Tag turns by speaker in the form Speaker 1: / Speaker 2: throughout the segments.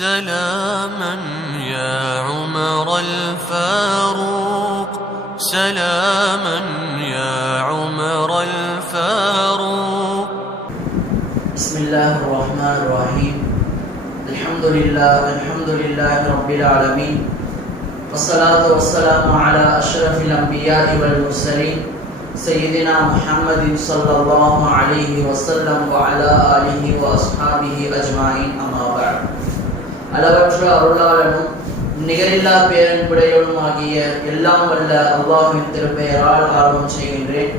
Speaker 1: سلاما يا عمر الفاروق. سلاما يا عمر الفاروق.
Speaker 2: بسم الله الرحمن الرحيم. الحمد لله الحمد لله رب العالمين. والصلاة والسلام على أشرف الأنبياء والمرسلين سيدنا محمد صلى الله عليه وسلم وعلى آله وأصحابه أجمعين أما بعد. அளவற்ற அருளாளனும் நிகரில்லா பேரன்புடையவனும் ஆகிய எல்லாம் வல்ல அல்லாஹ்வின் திருப்பெயரால் ஆர்வம் செய்கின்றேன்.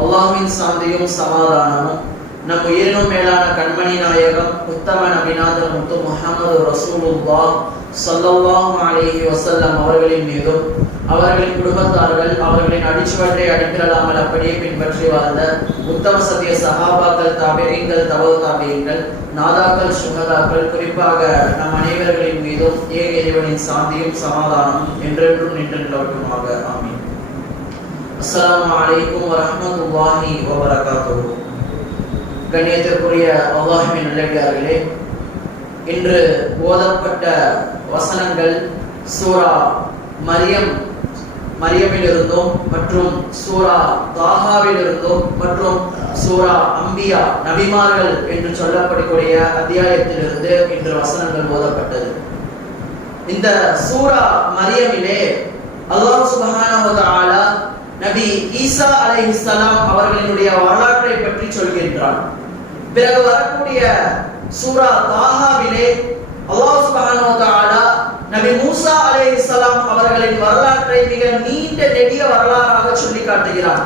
Speaker 2: அல்லாஹ்வின் சாந்தியும் சமாதானமும் நம் உயிரினும் மேலான கண்மணி நாயகம் உத்தம நபிநாத முத்து முகமது ரசூலுல்லாஹ் ஸல்லல்லாஹு அலேஹி வசல்லம் அவர்களின் மீதும் அவர்களின் குடும்பத்தார்கள் அவர்களின் அடிச்சுவற்றை அடிப்பிடலாமல் அப்படியே பின்பற்றி வாழ்ந்த உத்தம சத்திய சஹாபாக்கள் தாபியங்கள் தவறு தாபியங்கள் நாதாக்கள் சுகதாக்கள் குறிப்பாக நம் அனைவர்களின் மீதும் ஏக இறைவனின் சாந்தியும் சமாதானம் என்றென்றும் நின்று நிலவட்டுமாக ஆமீன். அஸ்லாம் அலைக்கும் வரஹ்மத்துல்லாஹி வபரகாத்துஹு. கண்ணியத்திற்குரிய அல்லாஹின் நல்லடியார்களே இன்று ஓதப்பட்ட வசனங்கள் சூரா மரியம் மரியமிலிருந்தும் மற்றும் சூரா தாகாவிலிருந்தும் மற்றும் சூரா அம்பியா நபிமார்கள் என்று சொல்லப்படக்கூடிய அத்தியாயத்திலிருந்து இன்று வசனங்கள் ஓதப்பட்டது. இந்த சூரா மரியமிலே அல்லாஹ் சுபஹானஹு தஆலா நபி ஈசா அலைஹிஸ்ஸலாம் அவர்களினுடைய வரலாற்றை பற்றி சொல்கின்றான். பிறகு வரக்கூடிய சூரா தாஹாவிலே அல்லாஹ் சுப்ஹானஹு வ தஆலா நபி மூசா அலைஹிஸ்ஸலாம் அவர்களின் வரலாற்றை மிக நீண்ட நெடிய வரலாறாக சொல்லி காட்டுகிறான்.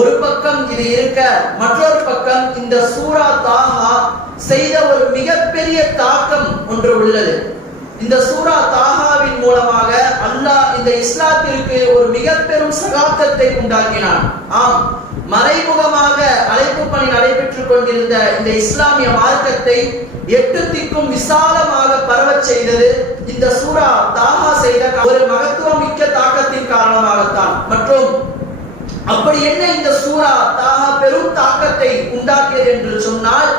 Speaker 2: ஒரு பக்கம் இது இருக்க மற்றொரு பக்கம் இந்த சூரா தாகா செய்த ஒரு மிகப்பெரிய தாக்கம் ஒன்று உள்ளது. இந்த சூரா தாகாவின் மூலமாக அல்லாஹ் இந்த இஸ்லாத்திற்கு ஒரு மிக பெரும் சகாப்தத்தை உண்டாக்கினான். ஆம் மறைமுகமாக அழைப்பு பணி நடைபெற்றுக் கொண்டிருந்த இந்த இஸ்லாமிய மார்க்கத்தை எட்டு திக்கும் விசாலமாக பரவ செய்தது இந்த சூரா தாகா செய்த ஒரு மகத்துவமிக்க தாக்கத்தின் காரணமாகத்தான். மற்றும் அப்படி என்ன இந்த சூரா தாகா பெரும் தாக்கத்தை உண்டாக்கியது என்று சொன்னால்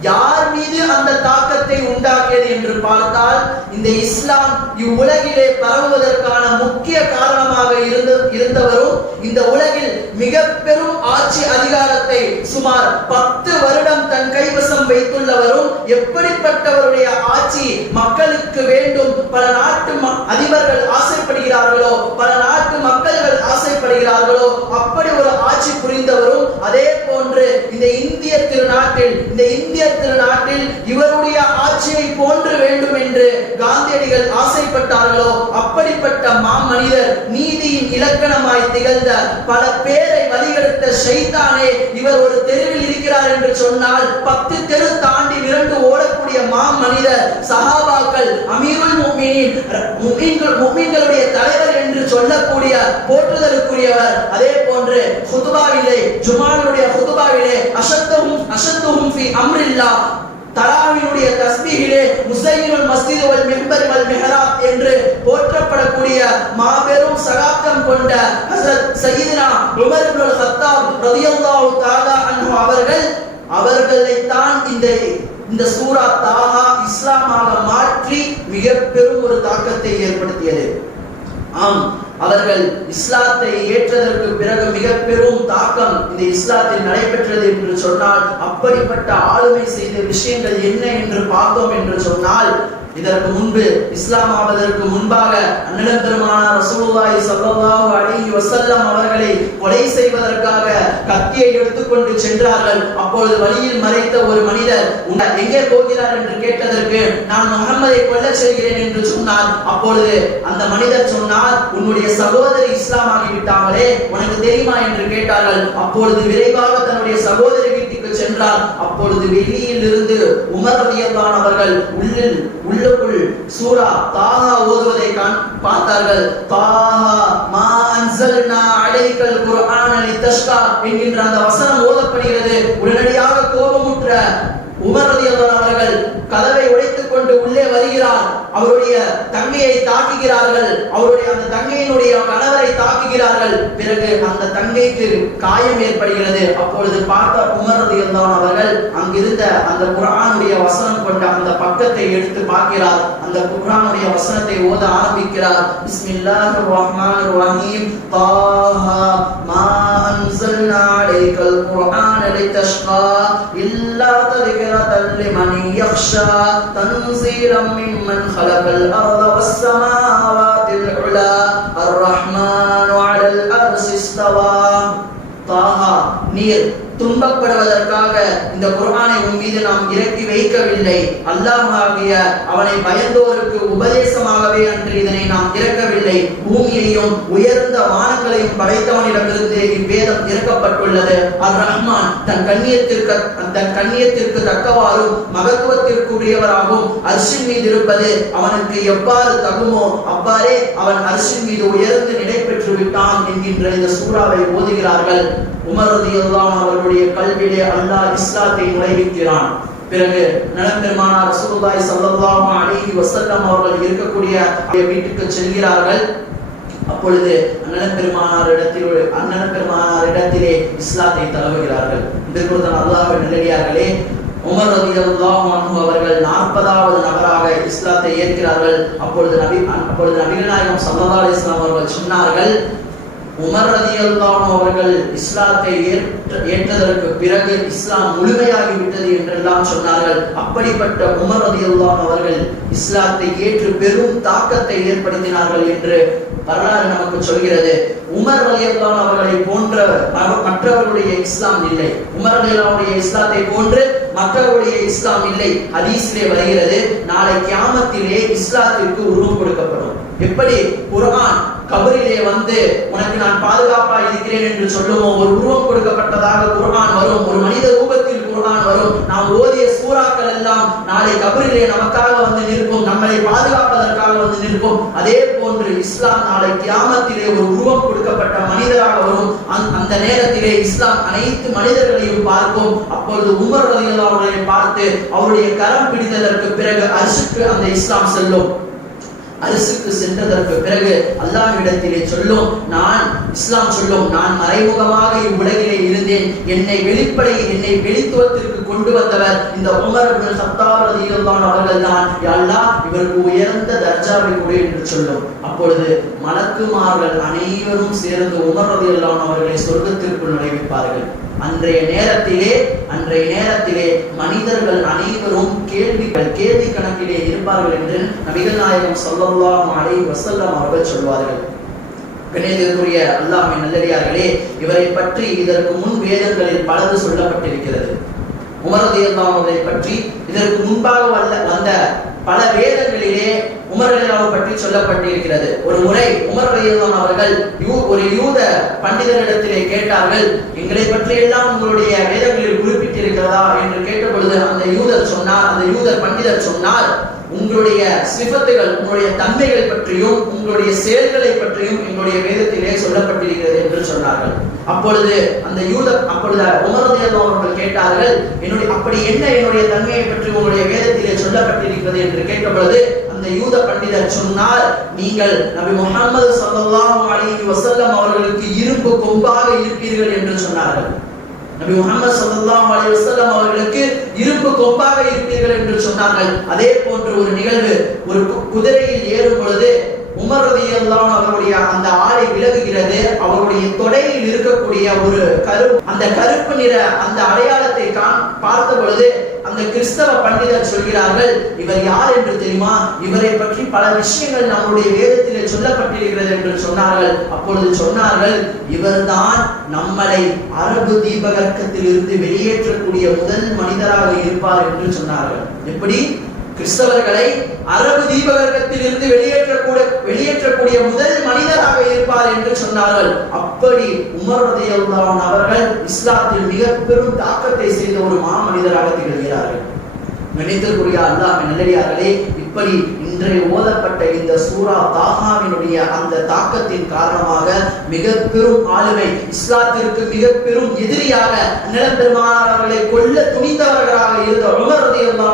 Speaker 2: யார் மீது அந்த தாக்கம் உலகத்தை உண்டாக்கியது என்று பார்த்தால் இந்த இஸ்லாம் இவ்வுலகிலே பரவுவதற்கான முக்கிய காரணமாக இருந்து இருந்தவரும் இந்த உலகில் மிக பெரும் ஆட்சி அதிகாரத்தை சுமார் பத்து வருடம் தன் கைவசம் வைத்துள்ளவரும் எப்படிப்பட்டவருடைய ஆட்சி மக்களுக்கு வேண்டும் பல நாட்டு அதிபர்கள் ஆசைப்படுகிறார்களோ பல நாட்டு மக்கள்கள் ஆசைப்படுகிறார்களோ அப்படி ஒரு ஆட்சி புரிந்தவரும் அதே போன்று இந்த இந்திய திருநாட்டில் இந்த இந்திய திருநாட்டில் இவருடைய ஆட்சியை போன்று வேண்டும் என்று காந்தியடிகள் ஆசைப்பட்டார்களோ அப்படிப்பட்ட மாமனிதர் நீதியின் இலக்கணமாய் திகழ்ந்த பல பேரை வழிகெடுத்த ஷைத்தானே இவர் ஒரு தெருவில் இருக்கிறார் என்று சொன்னால் பத்து தெரு தாண்டி விரண்டு ஓடக்கூடிய மாமனிதர் சஹாபாக்கள் அமீருல் முஃமினீன் முஃமின்கள் தலைவர் என்று சொல்லக்கூடிய போற்றுதலுக்குரியவர். அதே போன்று ஹுதுபாவிலே ஜுமானுடைய ஹுதுபாவிலே அசத்தும் அஷத்துஹும் ஃபி அம்ரில்லா தராவினுடைய தஸ்பீகிலே முசையினுல் மஸ்ஜித் வல் மிம்பர் வல் மிஹராப் என்று போற்றப்படக்கூடிய மாபெரும் சகாப்தம் கொண்ட ஹஸ்ரத் சையீதுனா உமர் இப்னுல் கத்தாப் ரலியல்லாஹு தஆலா அன்ஹு அவர்கள் அவர்களை தான் இந்த இந்த சூரா தாஹா இஸ்லாமாக மாற்றி மிக பெரும் ஒரு தாக்கத்தை ஏற்படுத்தியது. ஆம் அவர்கள் இஸ்லாத்தை ஏற்றதற்கு பிறகு மிக பெரும் தாக்கம் இந்த இஸ்லாத்தில் நடைபெற்றது என்று சொன்னால் அப்படிப்பட்ட ஆளுமை செய்த விஷயங்கள் என்ன என்று பார்த்தோம் என்று சொன்னால் இதற்கு முன்பு இஸ்லாம் ஆவதற்கு முன்பாக அண்ணலம் பெருமானார் ரசூலுல்லாஹி ஸல்லல்லாஹு அலைஹி வஸல்லம் அவர்களை கொலை செய்வதற்காக கத்தியை எடுத்துக்கொண்டு சென்றார்கள். அப்பொழுது வழியில் மறைத்த ஒரு மனிதர் "உன்னை எங்கே போகிறார்? என்று கேட்டதற்கு நான் முகம்மதை கொல்ல செய்கிறேன் என்று சொன்னார். அப்பொழுது அந்த மனிதர் சொன்னார் உன்னுடைய சகோதரி இஸ்லாம் ஆகிவிட்டாங்களே உனக்கு தெரியுமா? என்று கேட்டார்கள். அப்பொழுது விரைவாக தன்னுடைய சகோதரி சென்றார் அப்பொழுது வெளியில் இருந்து உமர் அவர்கள் உள்ளில் உள்ளுக்குள் சூரா தாஹா ஓதுவதை காண் பார்த்தார்கள். தாஹா மா அன்சல்னா அலைக்கல் குர்ஆன லிதஷ்கா என்கின்ற அந்த வசனம் ஓதப்படுகிறது. உடனடியாக கோபமுற்ற உமர் ரலியல்லாஹு அவர்கள் கதவை உடைத்துக் கொண்டு உள்ளே வருகிறார் அவருடைய தங்கையை தாக்குகிறார்கள். அவருடைய அந்த தங்கையினுடைய கணவரை தாக்குகிறார்கள். பிறகு அந்த தங்கைக்கு காயம் ஏற்படுகிறது. அப்பொழுது பார்த்த உமரது அவர்கள் அங்கிருந்த அந்த குரானுடைய வசனம் கொண்ட அந்த பக்கத்தை எடுத்து பார்க்கிறார். அந்த குரானுடைய வசனத்தை ஓத ஆரம்பிக்கிறார். பிஸ்மில்லாஹ் ரஹ்மான் ரஹீம். தாஹா மா அன்சல்னா அலைக்கல் குர்ஆன் லிதஷ்கா لمن يخشى تنزيلا ممن خلق الأرض والسماوات العلى. الرحمن على الأرش استوى. طه نير துன்பப்படுவதற்காக இந்த குர்ஆனை உன் மீது நாம் இறக்கி வைக்கவில்லை. அல்லாஹாகிய அவனை பயந்தோருக்கு உபதேசமாகவே அன்று இதனை நாம் இறக்கவில்லை. பூமியையும் உயர்ந்த வானங்களையும் படைத்தவனிடமிருந்து இவ்வேதம் இறக்கப்பட்டுள்ளது. அர் ரஹ்மான் தன் கண்ணியத்திற்கு தன் கண்ணியத்திற்கு தக்கவாறும் மகத்துவத்திற்குரியவராகவும் அர்ஷின் மீது இருப்பது அவனுக்கு எவ்வாறு தகுமோ அவ்வாறே அவன் அர்ஷின் மீது உயர்ந்து நிலை பெற்று விட்டான் என்கின்ற இந்த சூறாவை ஓதுகிறார்கள். உமர் அவர்களுடைய அவர்களுடைய கல்வியிலே அல்லாஹ் இஸ்லாத்தை நுழைவிக்கிறான் பிறகு நலப்பெருமானார் ரசூலுல்லாஹி ஸல்லல்லாஹு அலைஹி வஸல்லம் அவர்கள் இருக்கக்கூடிய வீட்டுக்கு செல்கிறார்கள். அப்பொழுது அண்ணன் பெருமானார் இடத்தில் அண்ணன் பெருமானார் இடத்திலே இஸ்லாத்தை தழுவுகிறார்கள். இதற்கு அல்லாஹ்வின் நல்லடியார்களே உமர் ரலியல்லாஹு அன்ஹு அவர்கள் நாற்பதாவது நபராக இஸ்லாத்தை ஏற்கிறார்கள். அப்பொழுது நபி அப்பொழுது நபிகள் நாயகம் ஸல்லல்லாஹு அலைஹி வஸல்லம் அவர்கள் சொன்னார்கள் உமர் ரலியல்லாஹு அவர்கள் இஸ்லாத்தை ஏற்றதற்கு பிறகு இஸ்லாம் முழுமையாகி விட்டது என்றெல்லாம் சொன்னார்கள். அப்படிப்பட்ட உமர் ரலியல்லாஹு அவர்கள் இஸ்லாத்தை ஏற்று பெரும் தாக்கத்தை ஏற்படுத்தினார்கள் என்று வரலாறு நமக்கு சொல்கிறது. உமர் ரலியல்லாஹு அவர்களை போன்ற மற்றவர்களுடைய இஸ்லாம் இல்லை. உமர் அலியல்லாவுடைய இஸ்லாத்தை போன்று மற்றவருடைய இஸ்லாம் இல்லை. ஹதீஸிலே வருகிறது நாளை கியாமத்திலே இஸ்லாத்திற்கு உருவம் கொடுக்கப்படும். எப்படி? குரான் கபரிலே வந்து உனக்கு நான் பாதுகாப்பா இருக்கிறேன் என்று சொல்லுமோ? ஒரு உருவம் கொடுக்கப்பட்டதாக குர்ஆன் வரும். ஒரு மனித ரூபத்தில் குர்ஆன் வரும். நாம் ஓதிய சூறாக்கள் எல்லாம் நாளை கபரிலே நமக்காக வந்து நிற்கும். நம்மளை பாதுகாப்பதற்காக வந்து நிற்கும். அதே போன்று இஸ்லாம் நாளை கியாமத்திலே ஒரு உருவம் கொடுக்கப்பட்ட மனிதராக வரும். அந்த- அந்த நேரத்திலே இஸ்லாம் அனைத்து மனிதர்களையும் பார்க்கும். அப்பொழுது உமர் ரலியல்லாஹு அவர்களை பார்த்து அவருடைய கரம் பிடித்ததற்கு பிறகு அரிசுக்கு அந்த இஸ்லாம் செல்லும். அரசுக்கு சென்றதற்கு பிறகு அல்லாஹ்விடத்திலே சொல்லும் நான் இஸ்லாம் சொல்லும் நான் மறைமுகமாக இவ்வுலகிலே இருந்தேன். என்னை வெளிப்படையில் என்னை வெளித்துவத்திற்கு கொண்டு வந்தவர் இந்த உமர் இப்னு கத்தாப் அவர்கள் தான் அல்லாஹ் இவருக்கு உயர்ந்த தர்ஜாவை கொடு என்று சொல்லும். அப்பொழுது மலக்குமார்கள் அனைவரும் சேர்ந்து உமர் ரலியல்லாஹு அவர்களை சொர்க்கத்திற்குள் நுழைவிப்பார்கள். அன்றைய நேரத்திலே அன்றைய நேரத்திலே மனிதர்கள் அனைவரும் கேள்விகள் கேள்வி கணக்கிலே இருப்பார்கள் என்று நபிகள் நாயகம் ஸல்லல்லாஹு அலை வசல்லம் அவர்கள் சொல்வார்கள். கணேதற்குரிய அல்லாமை நல்லடியார்களே இவரை பற்றி இதற்கு முன் வேதங்களில் பலது சொல்லப்பட்டிருக்கிறது. உமர் பற்றி இதற்கு முன்பாக வல்ல வந்த பல வேதங்களிலே உமர் பற்றி சொல்லப்பட்டிருக்கிறது. ஒரு முறை உமர் அவர்கள் யூ- ஒரு யூத பண்டிதரிடத்திலே கேட்டார்கள் எங்களை பற்றி எல்லாம் உங்களுடைய வேதங்களில் குறிப்பிட்டிருக்கிறதா? என்று கேட்டபொழுது அந்த யூதர் சொன்னார் அந்த யூதர் பண்டிதர் சொன்னார் உங்களுடைய சிபத்துகள் உங்களுடைய தன்மைகள் பற்றியும் உங்களுடைய செயல்களை பற்றியும் எங்களுடைய வேதத்திலே சொல்லப்பட்டிருக்கிறது என்று சொன்னார்கள். அப்பொழுது அந்த யூத அப்பொழுது உமர் அவர்கள் கேட்டார்கள் என்னுடைய அப்படி என்ன என்னுடைய தன்மையை பற்றி உங்களுடைய வேதத்திலே சொல்லப்பட்டிருக்கிறது? என்று கேட்டபொழுது அந்த யூத பண்டிதர் சொன்னார் நீங்கள் நபி முகமது சல்லாஹ் அலி வசல்லம் அவர்களுக்கு இரும்பு கொம்பாக இருப்பீர்கள் என்று சொன்னார்கள். நபி முகமது சல்லாஹ் அலி வசல்லம் அவர்களுக்கு இரும்பு கொப்பாக இருப்பீர்கள் என்று சொன்னார்கள். அதே போன்று ஒரு நிகழ்வு ஒரு கு- குதிரையில் ஏறும் பொழுது உமர் அவருடைய அந்த ஆடை விலகுகிறது. அவருடைய தொடையில் இருக்கக்கூடிய ஒரு கரு அந்த கருப்பு நிற அந்த அடையாளத்தை காண் பார்த்த பொழுது அந்த கிறிஸ்தவ பண்டிதர் சொல்கிறார்கள் இவர் யார் என்று தெரியுமா? இவரை பற்றி பல விஷயங்கள் நம்முடைய வேதத்திலே சொல்லப்பட்டிருக்கிறது என்று சொன்னார்கள். அப்பொழுது சொன்னார்கள் இவர்தான் நம்மளை அரபு தீபகற்பத்தில் இருந்து வெளியேற்றக்கூடிய முதல் மனிதராக இருப்பார் என்று சொன்னார்கள். எப்படி? கிறிஸ்தவர்களை அரபு தீபகற்பத்தில் இருந்து வெளியேற்றக்கூடிய வெளியேற்றக்கூடிய முதல் மனிதராக இருப்பார் என்று சொன்னார்கள். அப்படி உமர் அவர்கள் இஸ்லாத்தில் மிக பெரும் தாக்கத்தை செய்த ஒரு மாமனிதராக திகழ்கிறார்கள். நினைத்திற்குரிய அல்லாஹ் நல்லடியார்களே இப்படி இன்றைய ஓதப்பட்ட இந்த சூரா தாகாவினுடைய அந்த தாக்கத்தின் காரணமாக மிக பெரும் ஆளுமை இஸ்லாத்திற்கு மிக பெரும் எதிரியாக நிலப்பெருமானார் அவர்களை கொல்ல துணிந்தவர்களாக இருந்த உமர்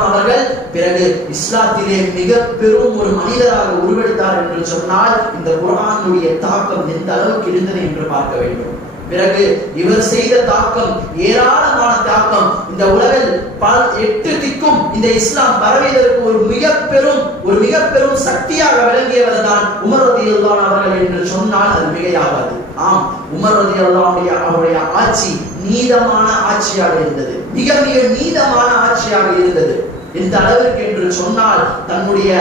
Speaker 2: அவர்கள் பிறகு இஸ்லாத்திலே மிக பெரும் ஒரு மனிதராக உருவெடுத்தார் என்று சொன்னால் இந்த குரானுடைய தாக்கம் எந்த அளவுக்கு இருந்தது என்று பார்க்க வேண்டும். பிறகு இவர் செய்த தாக்கம் ஏராளமான தாக்கம். இந்த உலகில் பல எட்டு திக்கும் இந்த இஸ்லாம் பரவியதற்கு ஒரு மிக பெரும் ஒரு மிக பெரும் சக்தியாக விளங்கியவர் தான் உமர் ரதியுல்லான் அவர்கள் என்று சொன்னால் அது மிகையாகாது. ஆம் உமர் ரதியுல்லாவுடைய அவருடைய ஆட்சி நீதமான ஆட்சியாக இருந்தது. மிக மிக நீதமான ஆட்சியாக இருந்தது. எந்த அளவிற்கு என்று சொன்னால் தன்னுடைய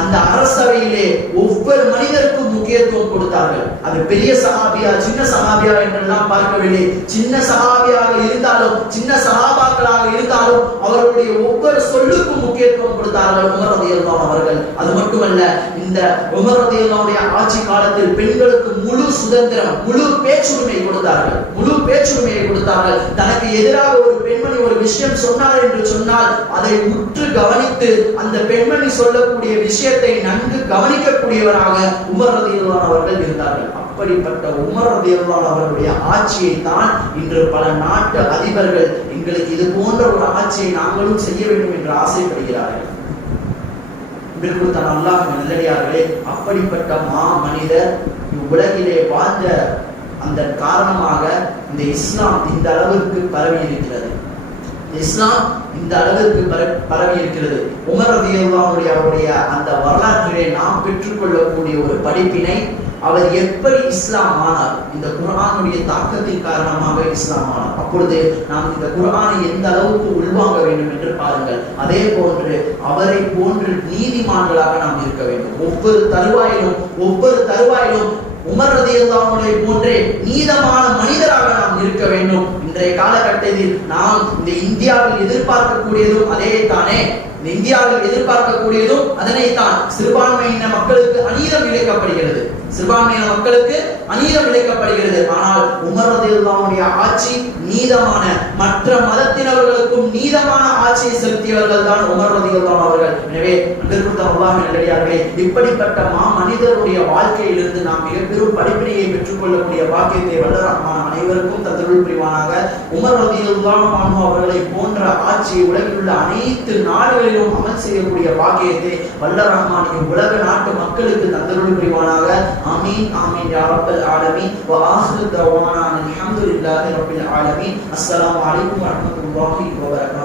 Speaker 2: அந்த அரசவையிலே ஒவ்வொரு மனிதருக்கும் முக்கியத்துவம் கொடுத்தார்கள். அது பெரிய சகாபியா சின்ன சகாபியா என்றெல்லாம் பார்க்கவில்லை. சின்ன சகாபியாக இருந்தாலும் சின்ன சகாபாக்களாக இருந்தாலும் அவர்களுடைய ஒவ்வொரு சொல்லுக்கும் முக்கியத்துவம் கொடுத்தார்கள் உமர் அவர்கள். அது மட்டுமல்ல இந்த உமர் ஆட்சி காலத்தில் பெண்களுக்கு முழு சுதந்திரம் முழு பேச்சுரிமை கொடுத்தார்கள். முழு பேச்சுரிமையை கொடுத்தார்கள். தனக்கு எதிராக ஒரு பெண்மணி ஒரு விஷயம் சொன்னார் என்று சொன்னால் அதை உற்று கவனித்து அந்த பெண்மணி சொல்லக்கூடிய விஷயம் விஷயத்தை நன்கு கவனிக்கக்கூடியவராக உமர் அவர்கள் இருந்தார்கள். அப்படிப்பட்ட உமர் அவர்களுடைய ஆட்சியை தான் இன்று பல நாட்டு அதிபர்கள் எங்களுக்கு இது போன்ற ஒரு ஆட்சியை நாங்களும் செய்ய வேண்டும் என்று ஆசைப்படுகிறார்கள். அல்லாஹ் நல்லடியார்களே அப்படிப்பட்ட மா மனிதர் இவ்வுலகிலே வாழ்ந்த அந்த காரணமாக இந்த இஸ்லாம் இந்த அளவிற்கு பரவி இருக்கிறது இஸ்லாம் இந்த அளவிற்கு பர- பரவி இருக்கிறது உமர் ரதியுல்லாவுடைய அவருடைய அந்த வரலாற்றிலே நாம் பெற்றுக்கொள்ளக்கூடிய ஒரு படிப்பினை அவர் எப்படி இஸ்லாம் ஆனார். இந்த குரானுடைய தாக்கத்தின் காரணமாக இஸ்லாம் ஆனார். அப்பொழுது நாம் இந்த குரானை எந்த அளவுக்கு உள்வாங்க வேண்டும் என்று பாருங்கள். அதே போன்று அவரை போன்று நீதிமான்களாக நாம் இருக்க வேண்டும். ஒவ்வொரு தருவாயிலும் ஒவ்வொரு தருவாயிலும் உமர் ரதியல்லாவுடைய போன்றே நீதமான மனிதராக நாம் இருக்க வேண்டும். இன்றைய காலகட்டத்தில் நாம் இந்த இந்தியாவில் எதிர்பார்க்கக்கூடியதும் அதே தானே இந்த இந்தியாவில் எதிர்பார்க்கக்கூடியதும் அதனை தான் சிறுபான்மையின மக்களுக்கு அநீதம் இழைக்கப்படுகிறது. சிறுபான்மையின மக்களுக்கு அநீதம் விளைக்கப்படுகிறது. ஆனால் உமர் ரதியுல்லாவுடைய ஆட்சி நீதமான மற்ற மதத்தினர்களுக்கும் நீதமான ஆட்சியை செலுத்தியவர்கள் தான் உமர் ரதியுல்லா அவர்கள். எனவே அங்கிருந்த அல்லாஹ் நல்லடியார்களே இப்படிப்பட்ட மா மனிதருடைய வாழ்க்கையிலிருந்து நாம் மிக பெரும் படிப்பினையை பெற்றுக்கொள்ளக்கூடிய பாக்கியத்தை வல்லரமான் அனைவருக்கும் தந்தருள் புரிவானாக. உமர் ரதியுல்லாஹு அவர்களை போன்ற ஆட்சியை உலகில் உள்ள அனைத்து நாடுகளிலும் அமல் செய்யக்கூடிய பாக்கியத்தை வல்ல ரஹ்மான் உலக நாட்டு மக்களுக்கு தந்தருள் புரிவானாக. ஆமீன் ஆமீன் யா ரப்பல் ஆலமீன். வ ஆஹிரு தவானா அல்ஹம்துலில்லாஹி ரப்பில் ஆலமீன். அஸ்ஸலாமு அலைக்கும் வரஹ்மத்துல்லாஹி வ பரகாத்துஹு.